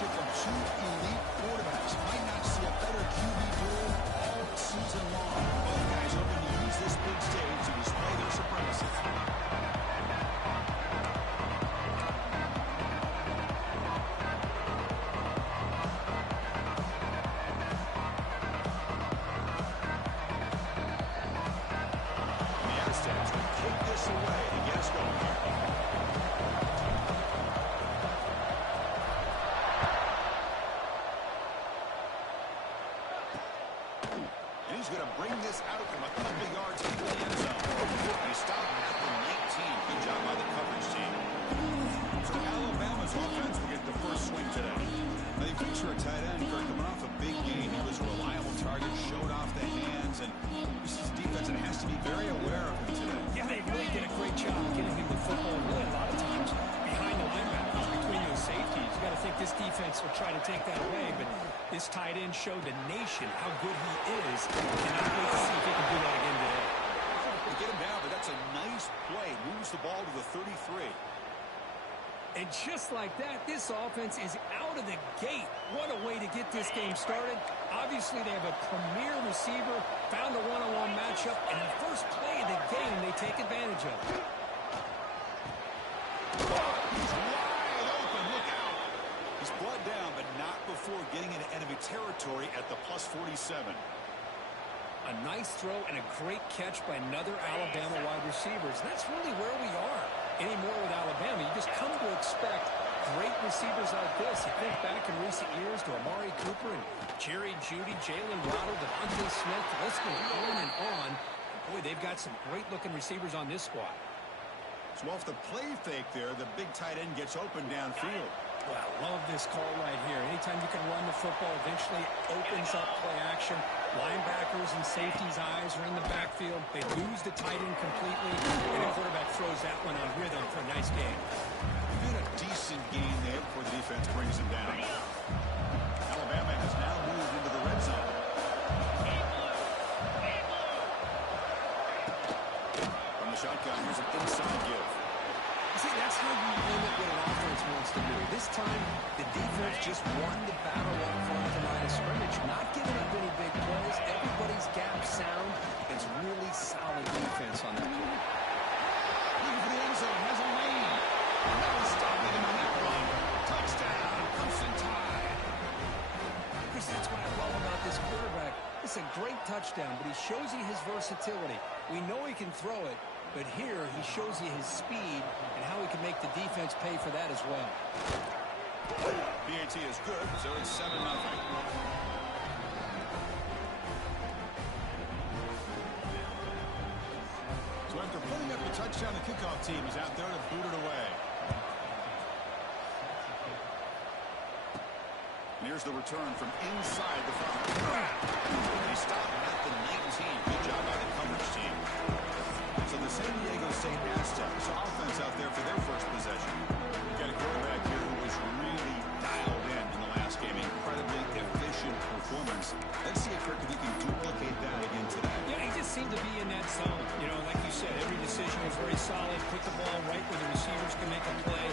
partnership of two elite quarterbacks. Might not see a better QB duel all season long. Both guys hoping to use this big stage to display their supremacy. He's going to bring this out from a couple yards into the end zone. He stopped at the 19. Good job by the coverage team. So Alabama's offense will get the first swing today. Now you picture a tight end, Kirk, coming off a big game. He was a reliable target, showed off the hands, and this is defense that has to be very aware of him today. Yeah, they really did a great job getting him the football really a lot of times behind the linebackers, between those safeties. You got to think this defense will try to take that away, but this tight end showed the nation how good he is. Cannot wait to see if he can do that again today. They get him down, but that's a nice play. Moves the ball to the 33. And just like that, this offense is out of the gate. What a way to get this game started. Obviously, they have a premier receiver, found a one-on-one matchup, and the first play of the game they take advantage of. He's wide open. Look out. He's brought down, but not before getting into enemy territory at the plus 47. A nice throw and a great catch by another Alabama wide receiver. And that's really where we are anymore with Alabama. You just come to expect great receivers like this. You think back in recent years to Amari Cooper and Jerry Jeudy, Jalen Waddle, Devontae Smith. The list goes on and on. Boy, they've got some great-looking receivers on this squad. So off the play fake there, the big tight end gets open downfield. Well, I love this call right here. Anytime you can run the football, eventually opens up play action. Linebackers and safeties' eyes are in the backfield. They lose the tight end completely, and the quarterback throws that one on rhythm for a nice game. And a decent game there before the defense brings him down. Alabama has now moved into the red zone. From the shotgun, here's an inside give. See, that's how you limit what an offense wants to do. This time, the defense just won the battle up front of the line of scrimmage. Not giving up any big plays. Everybody's gap sound. It's really solid defense on that play. Looking for the end zone. Has a lane. No stopping him on that run. Touchdown. Clemson Tide. Chris, that's what I love about this quarterback. It's a great touchdown, but he shows you his versatility. We know he can throw it. But here, he shows you his speed and how he can make the defense pay for that as well. PAT is good, so it's 7-0. So after putting up the touchdown, the kickoff team is out there to boot it away. And here's the return from inside the 5. He stopped at the 19. Good job by the coverage team. So the San Diego State Aztecs offense out there for their first possession. Got a quarterback here who was really dialed in the last game. Incredibly efficient performance. Let's see if Kirk, if he can duplicate that again today. Yeah, he just seemed to be in that zone. You know, like you said, every decision was very solid. Put the ball right where the receivers can make a play.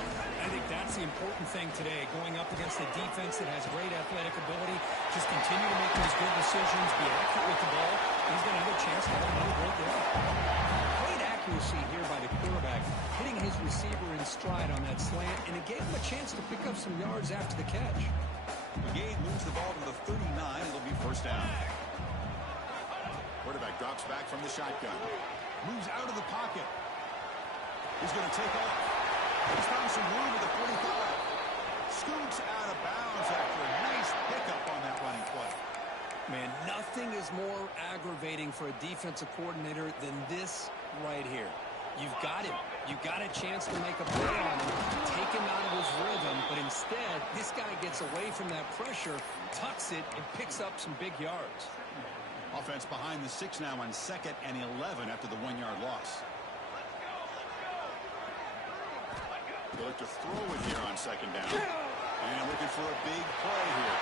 I think that's the important thing today. Going up against a defense that has great athletic ability. Just continue to make those good decisions. Be accurate with the ball. He's going to have a chance to have another great day. Accuracy here by the quarterback, hitting his receiver in stride on that slant, and it gave him a chance to pick up some yards after the catch. McGee moves the ball to the 39. It'll be first down. Quarterback drops back from the shotgun. Moves out of the pocket. He's going to take off. He's found some room at the 45. Scoots out of bounds after a nice pickup on that running play. Man, nothing is more aggravating for a defensive coordinator than this right here. You've got him. You've got a chance to make a play on him, take him out of his rhythm, but instead, this guy gets away from that pressure, tucks it, and picks up some big yards. Offense behind the 6 now on 2nd and 11 after the 1-yard loss. They look to throw it here on 2nd down. And looking for a big play here.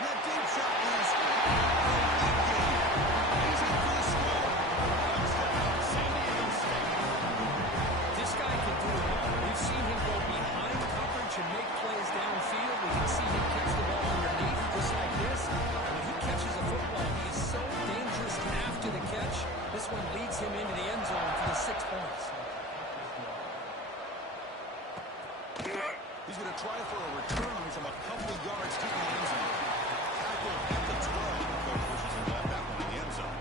That deep shot is he's in for the score. Touchdown, San Diego State. This guy can do it all. We've seen him go behind coverage and make plays downfield. We can see him He's going to try for a return from a couple of yards deep in the end zone. Tackle at the 12. Coach pushes him left that one in the end zone.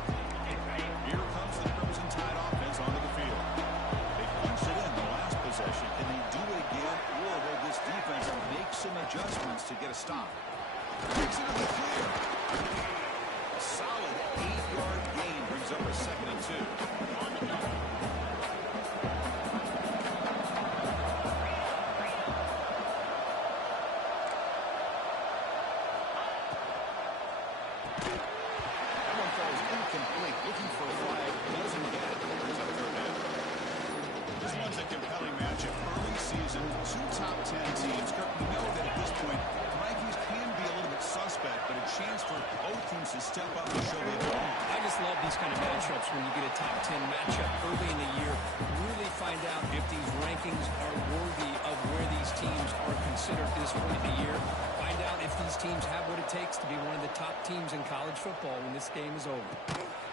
Here comes the Crimson Tide offense onto the field. They punched it in the last possession. Can they do it again, or will this defense make some adjustments to get a stop? Takes it to the clear. A solid 8-yard gain brings up a 2nd and 2. Looking for a flag, doesn't get it. Brings up 3rd down. This one's a compelling matchup. Early season, 2 top 10 teams. Kirk, we know that at this point, the rankings can be a little bit suspect, but a chance for both teams to step up and show they belong. I just love these kind of matchups when you get a top 10 matchup early in the year. Really find out if these rankings are worthy of where these teams are considered this point in the year. Find out if these teams have what it takes to be one of the top teams in college football when this game is over.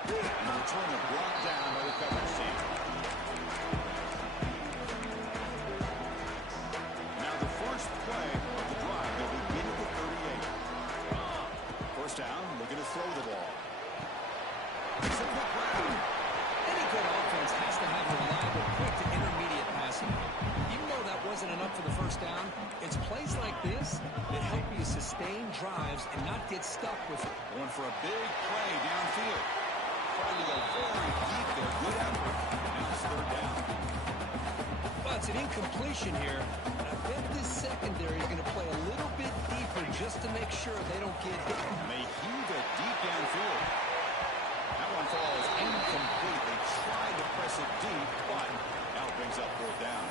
And the returner brought down by the coverage team. Now the first play of the drive will begin at the 38. First down, looking to throw the ball. It's a quick round. Any good offense has to have reliable, quick to intermediate passing. Even though that wasn't enough for the first down, it's plays like this that help you sustain drives and not get stuck with it. Going for a big play downfield. Trying to go very deep there. Good effort. Now it's 3rd down. Well, it's an incompletion here. And I bet this secondary is going to play a little bit deeper just to make sure they don't get hit. May heave it deep downfield. That one falls incomplete. They tried to press it deep, but now it brings up 4th down.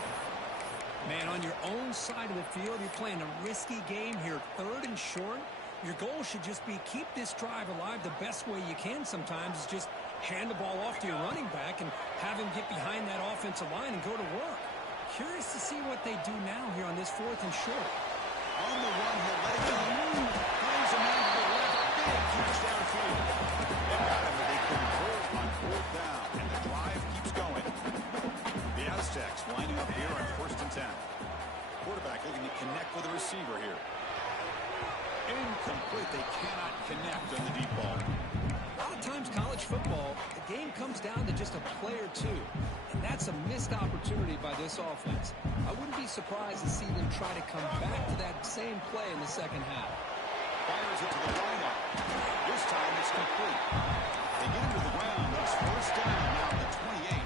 Man, on your own side of the field, you're playing a risky game here. 3rd and short. Your goal should just be keep this drive alive the best way you can sometimes is just hand the ball off to your running back and have him get behind that offensive line and go to work. Curious to see what they do now here on this 4th and short. On the run, he'll let it go. Throws a man to the left. Big catch downfield. They got him, but they convert on 4th down, and the drive keeps going. The Aztecs lining up here on 1st and 10. Quarterback looking to connect with the receiver here. Incomplete. They cannot connect on the deep ball. A lot of times college football, the game comes down to just a play or two. And that's a missed opportunity by this offense. I wouldn't be surprised to see them try to come back to that same play in the second half. Fires it to the lineup. This time it's complete. They get him to the ground. It's 1st down now at the 28.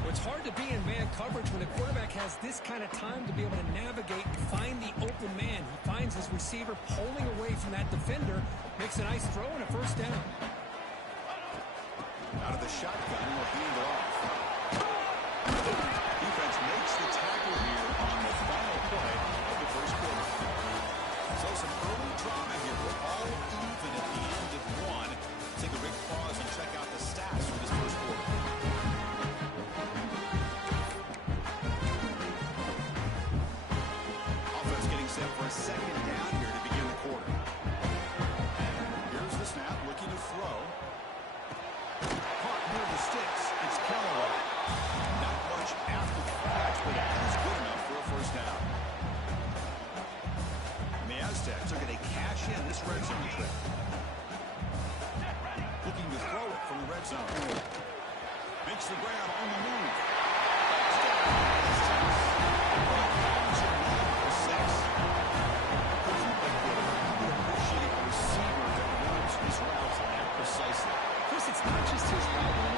Well, it's hard to be in man coverage when a quarterback has this kind of time to be able to navigate and find the open man. He finds his receiver pulling away from that defender, makes a nice throw and a 1st down. Out of the shotgun, will hand it off. Defense makes the tackle here on the final play of the 1st quarter. So some early drama here. We're all even at the end of 1. Take a big pause and check out the stats for this 1st quarter. Offense getting set for a 2nd down here to begin the quarter. Here's the snap, looking to throw. Caught near the sticks. It's Callaway. Not much after the catch, but it is good enough for a 1st down. And the Aztecs are going to cash in this red zone trip. Looking to throw it from the red zone. Makes the grab on the move. Precisely. Chris, it's not just his problem.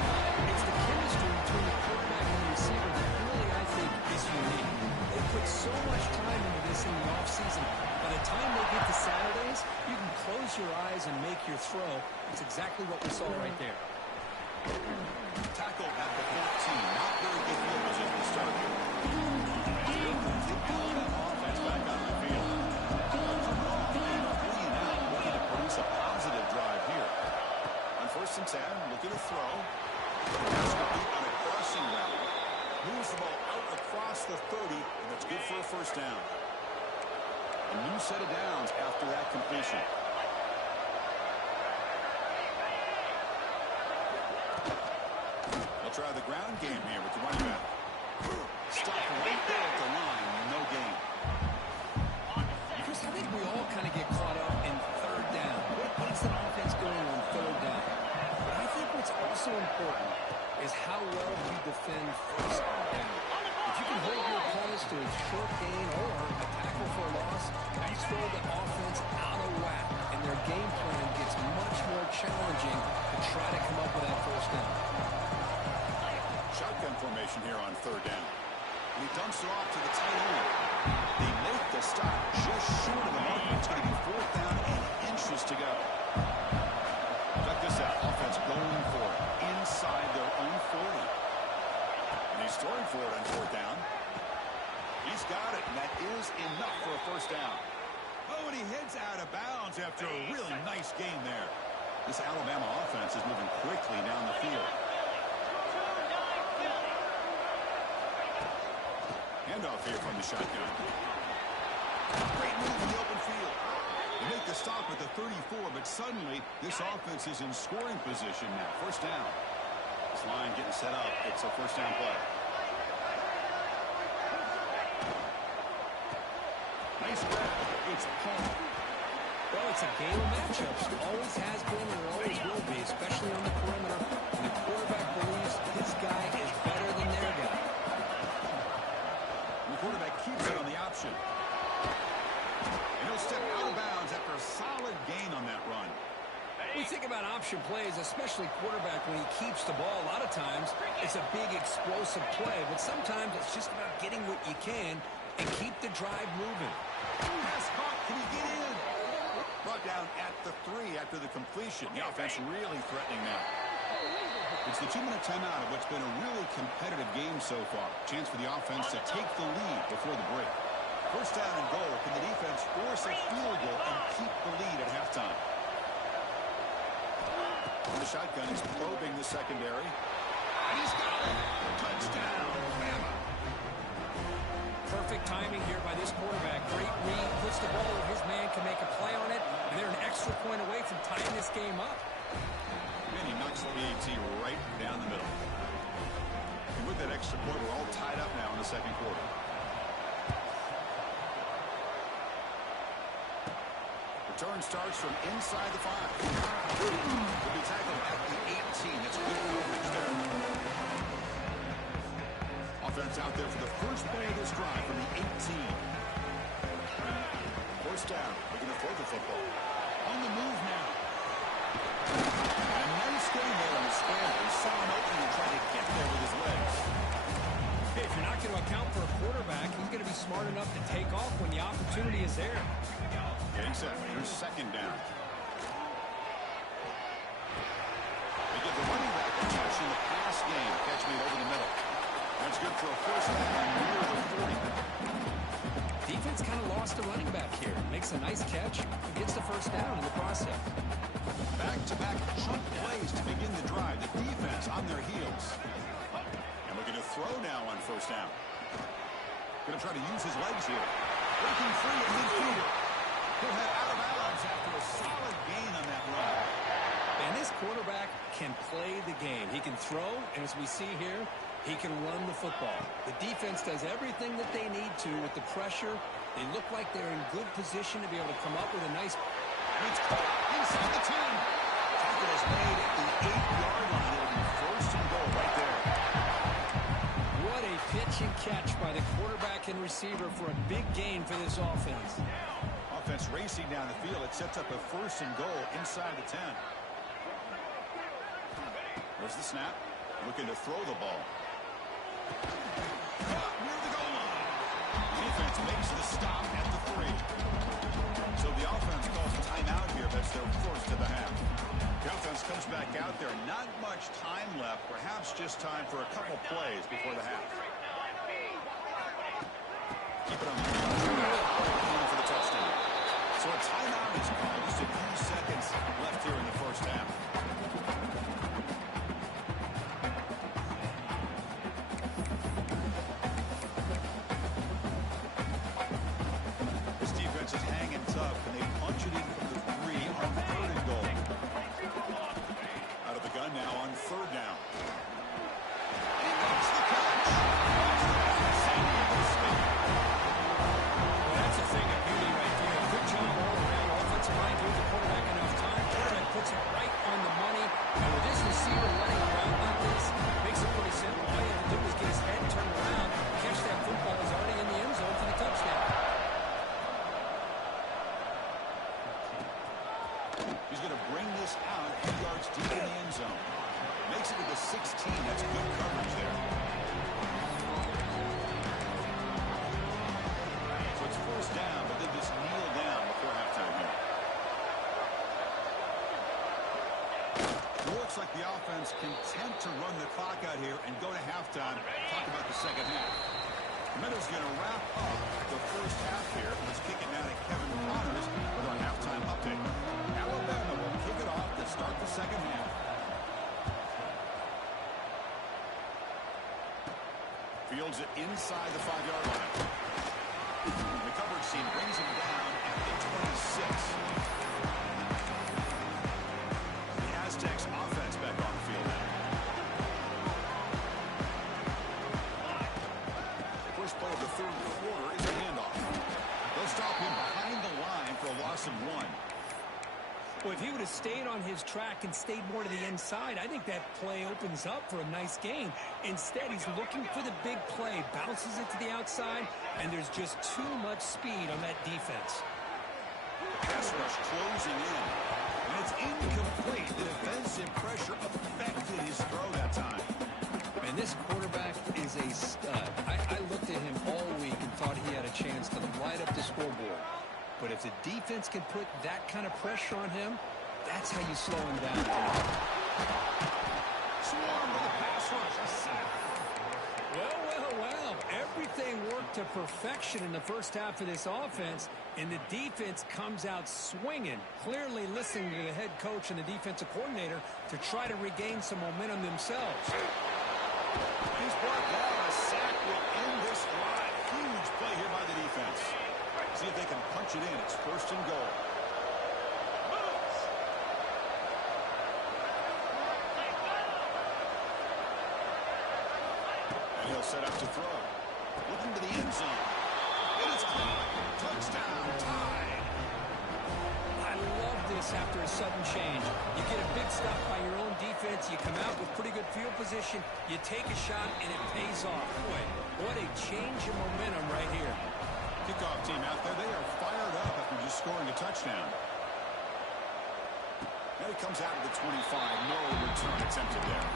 It's the chemistry between the quarterback and the receiver that really, I think, is unique. They put so much time into this in the offseason. By the time they get to Saturdays, you can close your eyes and make your throw. It's exactly what we saw right there. Tackle at the 14. Not very good field position to start here. The Alabama offense back on the field. Coming off a 3-and-out, looking to produce a positive drive here. On 1st and 10, looking to throw. Pass complete on a crossing route. Moves the ball out across the 30, and that's good for a 1st down. A new set of downs after that completion. They'll try the ground game here with the running back. Stop right there at the line, no gain. to a short gain or a tackle for a loss. That's throwing the offense out of whack, and their game plan gets much more challenging to try to come up with that first down. Shotgun formation here on third down. He dumps it off to the tight end. They make the stop just short of the mark. It's going to be fourth down and inches to go. Check this out. Offense going for it inside their own 40. And he's throwing for it on fourth down. He's got it, and that is enough for a first down. Oh, and he heads out of bounds after a really nice game there. This Alabama offense is moving quickly down the field. Handoff here from the shotgun. Great move in the open field. They make the stop at the 34, but suddenly this offense is in scoring position now. First down. This line getting set up. It's a first down play. Nice grab. It's Paul. Well, it's a game of matchups. Always has been and always will be, especially on the perimeter. And the quarterback believes his guy is better than their guy. The quarterback keeps it on the option. And he'll step out of bounds after a solid gain on that run. We think about option plays, especially quarterback, when he keeps the ball. A lot of times, it's a big explosive play, but sometimes it's just about getting what you can and keep the drive moving. Pass caught. Can he get in? Brought down at the 3 after the completion. The offense really threatening now. It's the 2-minute timeout of what's been a really competitive game so far. Chance for the offense to take the lead before the break. First down and goal. Can the defense force a field goal and keep the lead at halftime? And the shotgun is probing the secondary. And he's got it. Touchdown, Bama. Perfect timing here by this quarterback. Great read. Puts the ball where his man can make a play on it. And they're an extra point away from tying this game up. And he knocks the PAT right down the middle. And with that extra point, we're all tied up now in the second quarter. Return starts from inside the 5. Will be tackled at the 18. That's good coverage there. Offense out there for the first play of this drive from the 18. First down. Looking to throw the football. On the move now. A nice game there on the scramble. He saw him open and tried to get there with his legs. Hey, if you're not going to account for a quarterback, he's going to be smart enough to take off when the opportunity is there. Getting set. Here's second down. They give the running back a touch in the pass game. Catch me over the middle. That's good for a first down near the 40. Defense kind of lost a running back here. Makes a nice catch. Gets the first down in the process. Back-to-back chunk plays to begin the drive. The defense on their heels. And looking to throw now on first down. Going to try to use his legs here. Breaking free at midfield. He'll head out of bounds after a solid gain on that run. And this quarterback can play the game. He can throw, and as we see here, he can run the football. The defense does everything that they need to with the pressure. They look like they're in good position to be able to come up with a nice... It's caught inside the 10. Tackle is made at the 8-yard line. It'll be first and goal right there. What a pitch and catch by the quarterback and receiver for a big gain for this offense. Offense racing down the field. It sets up a first and goal inside the 10. There's the snap. Looking to throw the ball. Caught near the goal line. Defense makes the stop at the 3. So the offense calls a timeout here as they're forced to the half. The offense comes back out there. Not much time left. Perhaps just time for a couple plays before the half. Keep it on the ground for the touchdown. So a timeout is called. Just a few seconds left here in the first half. This defense is hanging tough, and they punch it in from the 3 on third and goal. Out of the gun now on third down. And he makes the catch. like the offense content to run the clock out here and go to halftime. Talk about the second half. The Meadows going to wrap up the first half here. Let's kick it now to Kevin Connors with our halftime update. Alabama will kick it off to start the second half. Fields it inside the 5-yard line. The coverage team brings him down at the 26. The Aztecs offense back on the field now. First play of the third quarter is a handoff. They'll stop him behind the line for a loss of 1. Well, if he would have stayed on his track and stayed more to the inside, I think that play opens up for a nice gain. Instead, he's looking for the big play, bounces it to the outside, and there's just too much speed on that defense. Pass rush closing in, and it's incomplete. The defensive pressure affected his throw that time. And this quarterback is a stud. I looked at him all week and thought he had a chance to light up the scoreboard. But if the defense can put that kind of pressure on him, that's how you slow him down. Swarm with a pass rush, a sack. Well. Everything worked to perfection in the first half of this offense, and the defense comes out swinging, clearly listening to the head coach and the defensive coordinator to try to regain some momentum themselves. He's brought down. A sack will end this drive. Huge play here by the defense. See if they can punch it in. It's first and goal. And he'll set up to throw. Looking to the end zone. And it's caught. Touchdown. Tied. I love this after a sudden change. You get a big stop by your own defense. You come out with pretty good field position. You take a shot, and it pays off. Boy, what a change of momentum right here. Kickoff team out there. They are fired up after just scoring a touchdown. Now he comes out of the 25. No return attempted there.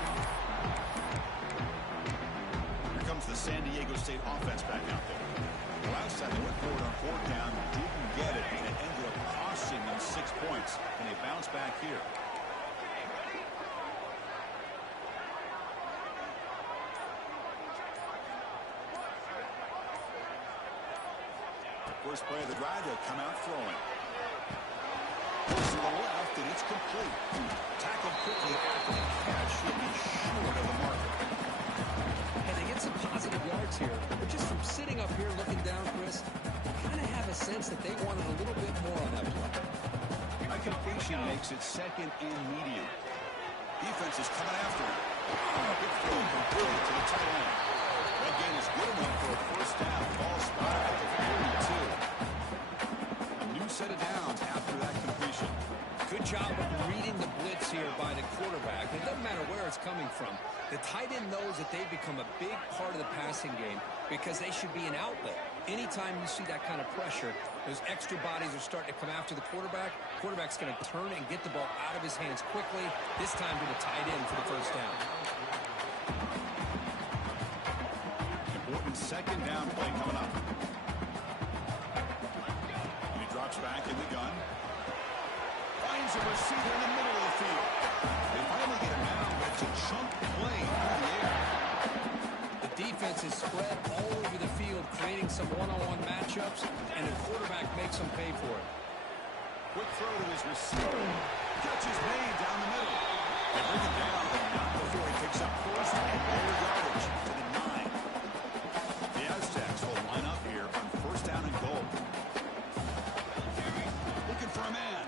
Here comes the San Diego State offense back out there. Last time they went forward on fourth down, didn't get it, and it ended up costing them 6 points. And they bounce back here. First play of the drive, they'll come out throwing. Goes to the left, and it's complete. Tackled quickly after the catch. Should be short of the marker. And they get some positive yards here. But just from sitting up here looking down, Chris, you kind of have a sense that they wanted a little bit more on that play. A completion makes it second and medium. Defense is coming after him. Good throw complete to the tight end. That gain is good enough for a first down. Ball spotted at the 42. A new set of downs after that completion. Good job of reading the blitz here by the quarterback. It doesn't matter where it's coming from. The tight end knows that they've become a big part of the passing game because they should be an outlet. Anytime you see that kind of pressure, those extra bodies are starting to come after the quarterback. Quarterback's going to turn and get the ball out of his hands quickly, this time to the tight end for the first down. Important second down play coming up. And he drops back in the gun. Finds a receiver in the middle of the field. They finally get him down, but it's a chunk play through the air. The defense is spread all over the field, creating some one-on-one matchups, and the quarterback makes them pay for it. Quick throw to his receiver. Catch is made down the middle. They bring it down, but not before he picks up first and goal yardage to the 9. The Aztecs will line up here on first down and goal. Looking for a man.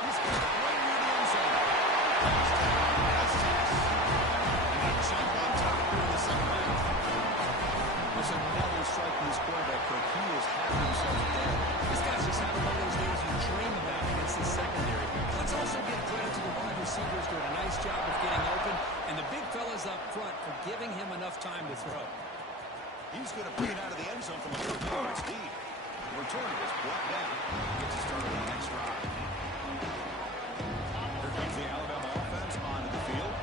He's got it right near the end zone. Aztecs. And a jump on top here in the second half. There's another strike from this quarterback, Kirk. He is having himself dead. This guy's just having one of those days you dream about against the secondary. Let's also give credit to the wide receivers doing a nice job of getting open, and the big fellas up front for giving him enough time to throw. He's going to bring it out of the end zone from 30 yards deep. The return is brought down. Gets a start on the next drive. Here comes the Alabama offense onto the field.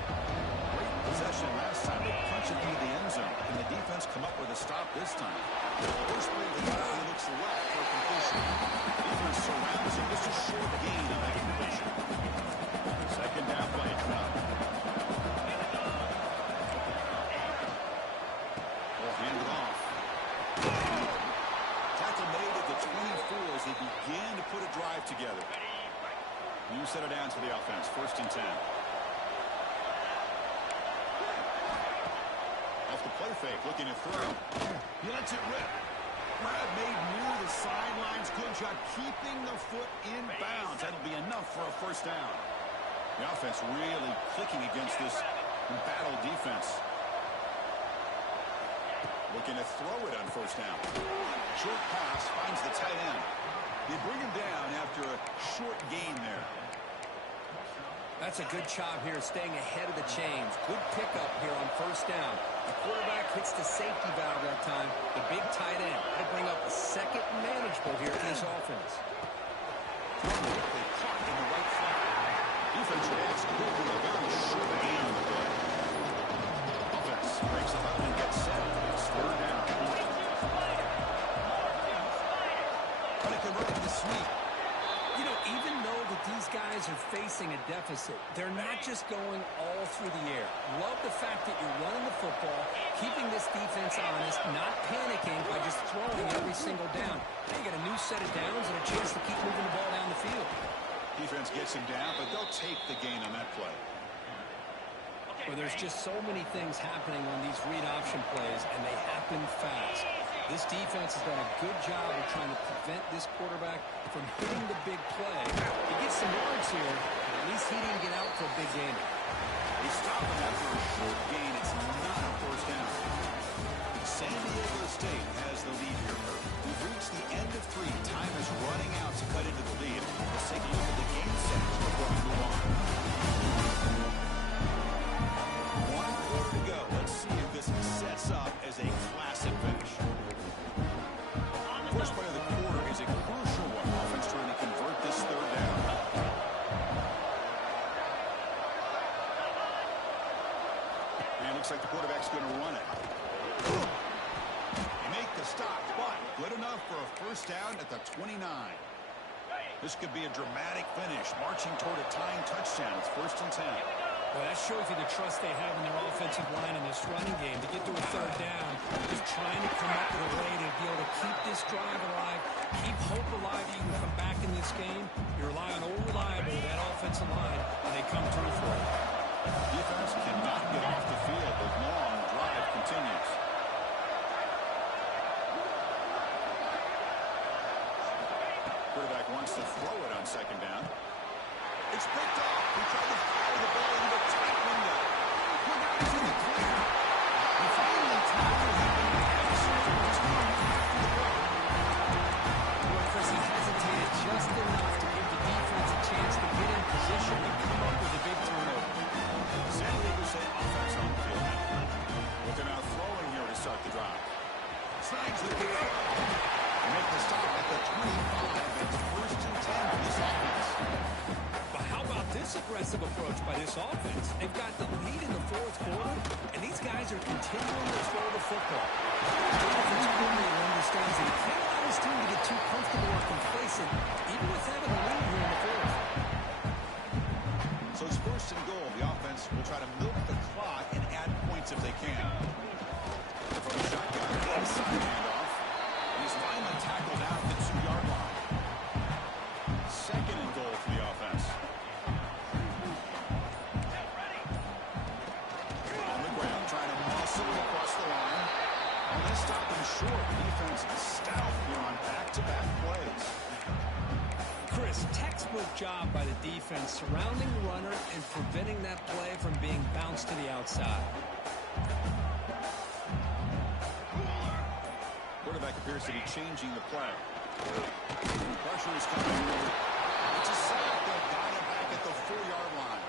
Great possession last time. They punch it into the end zone. Can the defense come up with a stop this time? First play of the drive, he looks left for a completion. Defense surrounds him. Just a short gain on that completion. Will hand it off. Tackle made at the 24 as they began to put a drive together. New set of downs for the offense. 1st and 10. Off the play fake, looking to throw. He lets it rip. Grab made near the sidelines. Good job keeping the foot in bounds. That'll be enough for a 1st down. The offense really clicking against this embattled defense. Looking to throw it on 1st down. Short pass finds the tight end. They bring him down after a short gain there. That's a good job here, staying ahead of the chains. Good pickup here on 1st down. The quarterback hits the safety valve that time. The big tight end. They bring up a 2nd manageable here for this offense. They caught in the right flat. Defense reacts quickly. A very short gain on the play. Offense breaks it up and gets set. It's 3rd down. But it can run into the sweep. You know, even though that these guys are facing a deficit, they're not just going all through the air. Love the fact that you're running the football, keeping this defense honest, not panicking by just throwing every single down. They get a new set of downs and a chance to keep moving the ball down the field. Defense gets him down, but they'll take the gain on that play. Well, there's just so many things happening on these read option plays, and they happen fast. This defense has done a good job of trying to prevent this quarterback from hitting the big play. He gets some yards here, but at least he didn't get out for a big gain. They stop him after a short gain. It's not a 1st down. San Diego State has the lead here. We've reached the end of 3. Time is running out to cut into the lead. Let's take a look at the game settings before we move on. 1 quarter to go. Let's see if this sets up as a classic finish. First play of the quarter is a crucial one. Offense trying to convert this 3rd down. And it looks like the quarterback's going to run it. They make the stop, but good enough for a 1st down at the 29. This could be a dramatic finish, marching toward a tying touchdown. It's 1st and 10. Well, that shows you the trust they have in their offensive line in this running game. To get to a 3rd down, just trying to come up with a way to be able to keep this drive alive, keep hope alive that you can come back in this game. You rely on old reliable, that offensive line, and they come through for it. Defense cannot get off the field. The long drive continues. Quarterback wants to throw it on 2nd down. It's picked off. He tried to fire the ball into the tight window. Look out, he's in the clear. He finally tackled him in the absolute time after the break. Well, Chris, he hesitated just enough to give the defense a chance to get in position and come up with a big turnover. San Diego State offense on the field now. But they're now throwing here to start the drive. Snags the kick. They make the stop at the 25. It's 1st and 10 for this offense. But how about this aggressive approach by this offense? They've got the lead in the 4th quarter, and these guys are continuing to throw the football. The offense coordinator understands that he can't allow his team to get too comfortable or complacent, even with having a lead here in the 4th. So it's 1st and goal. The offense will try to milk the clock and add points if they can. From the shotgun, inside handoff. He's finally tackled out at the 2-yard line. 2nd and goal for the offense. On the ground, trying to muscle it across the line. And they stop him short. The defense is stout here on back-to-back plays. Chris, textbook job by the defense surrounding the runner and preventing that play from being bounced to the outside. Quarterback appears to be changing the play. Pressure is coming. It's a sack. They've got him back at the 4-yard line.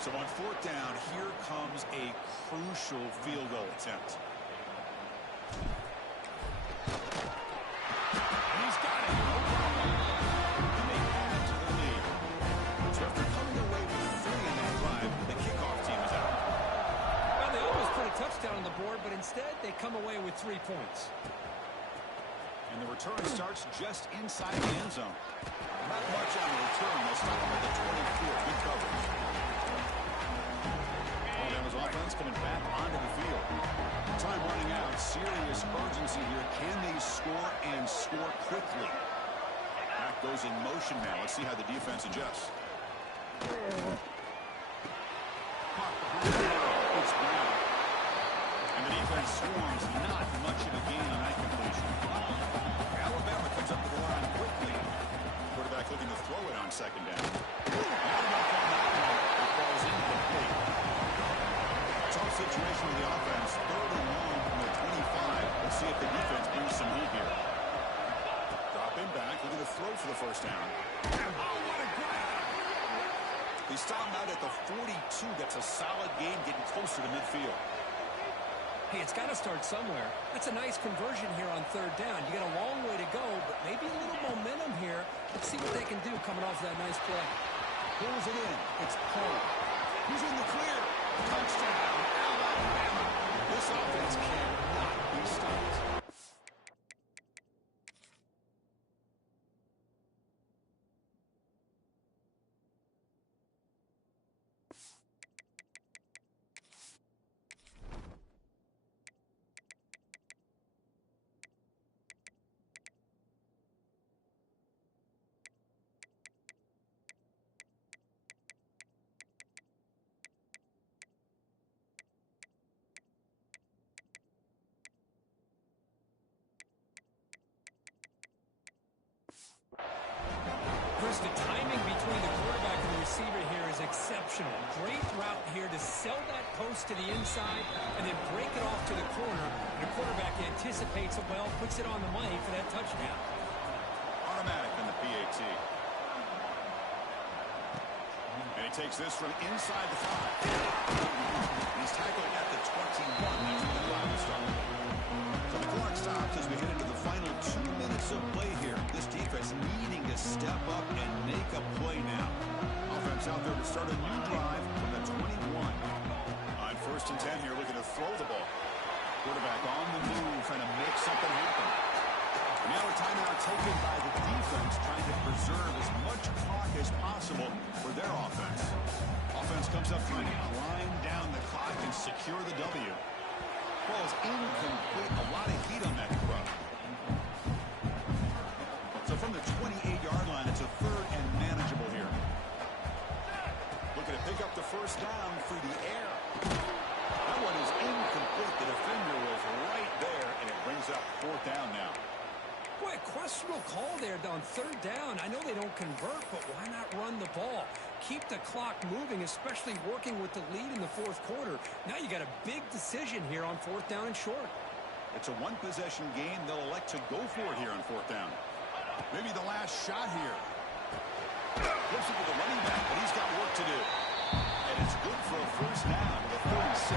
So on 4th down, here comes a crucial field goal attempt. And he's got it. No problem. And they add to the lead. So after coming away with 3 in that drive, the kickoff team is out. Well, they almost put a touchdown on the board, but instead they come away with 3 points. And the return starts just inside the end zone. Not much on the return. They'll stop him at the 24. Good coverage. Alabama's offense coming back onto the field. Time running out. serious urgency here. Can they score and score quickly? That goes in motion now. Let's see how the defense adjusts. It's Brown. And the defense swarms. Not much of a gain on that completion. Alabama comes up to the line quickly. Quarterback looking to throw it on second down. Not enough on that one. It falls incomplete. Tough situation with the offense. 3rd and long from the 25. Let's see if the defense brings some heat here. Dropping back, looking to throw for the first down. Oh, what a grab! They stop him out at the 42. That's a solid game, getting closer to midfield. Hey, it's got to start somewhere. That's a nice conversion here on 3rd down. You got a long way to go, but maybe a little momentum here. Let's see what they can do coming off that nice play. Pulls it in. It's Paul. He's in the clear. Touchdown, Alabama. This offense cannot be stopped. Chris, the timing between the quarterback and the receiver here is exceptional. Great route here to sell that post to the inside and then break it off to the corner. And the quarterback anticipates it well, puts it on the money for that touchdown. Automatic in the PAT. And he takes this from inside the 5. He's tackled at the 21. That's a good line to start. So the clock stops as we head into the final 2 minutes of play here. This defense needing to step up and make a play now. Offense out there to start a new drive from the 21. On 1st and 10 here, looking to throw the ball. Quarterback on the move, trying to make something happen. Now a timeout taken by the defense, trying to preserve as much clock as possible for their offense. Offense comes up trying to grind down the clock and secure the W. Ball is incomplete. A lot of heat on that throw. So from the 28-yard line, it's a 3rd and manageable here. Looking to pick up the first down through the air. That one is incomplete. The defender was right there, and it brings up 4th down now. Boy, a questionable call there on 3rd down. I know they don't convert, but why not run the ball? Keep the clock moving, especially working with the lead in the 4th quarter. Now you got a big decision here on 4th down and short. It's a one-possession game. They'll elect to go for it here on 4th down. Maybe the last shot here. Flips it to the running back, but he's got work to do. And it's good for a first down to the 36.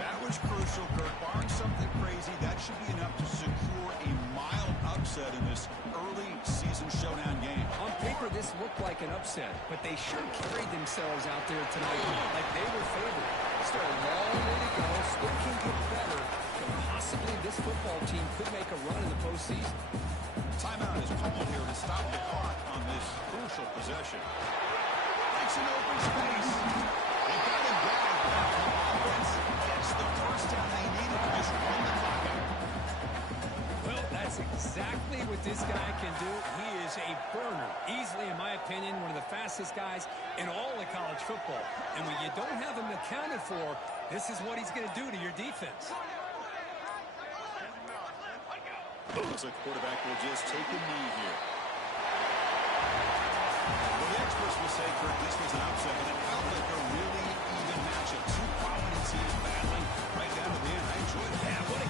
That was crucial, Kirk. Barring something crazy, that should be enough to secure a mild upset in this early season showdown game. On paper, this looked like an upset, but they sure carried themselves out there tonight like they were favored. Still a long way to go. Still can get better. And possibly this football team could make a run in the postseason. Timeout is called here to stop the clock on this crucial possession. Makes an open space. They got him back. Offense gets the first down they needed to just run the clock out. Well, that's exactly what this guy can do. He is a burner. Easily, in my opinion, one of the fastest guys in all of college football. And when you don't have him accounted for, this is what he's going to do to your defense. Looks like quarterback will just take a knee here. Well, the experts will say, Kirk, this was an upset, but it felt like a really even matchup. Two quality teams battling right down to the end. I enjoyed that. Yeah, what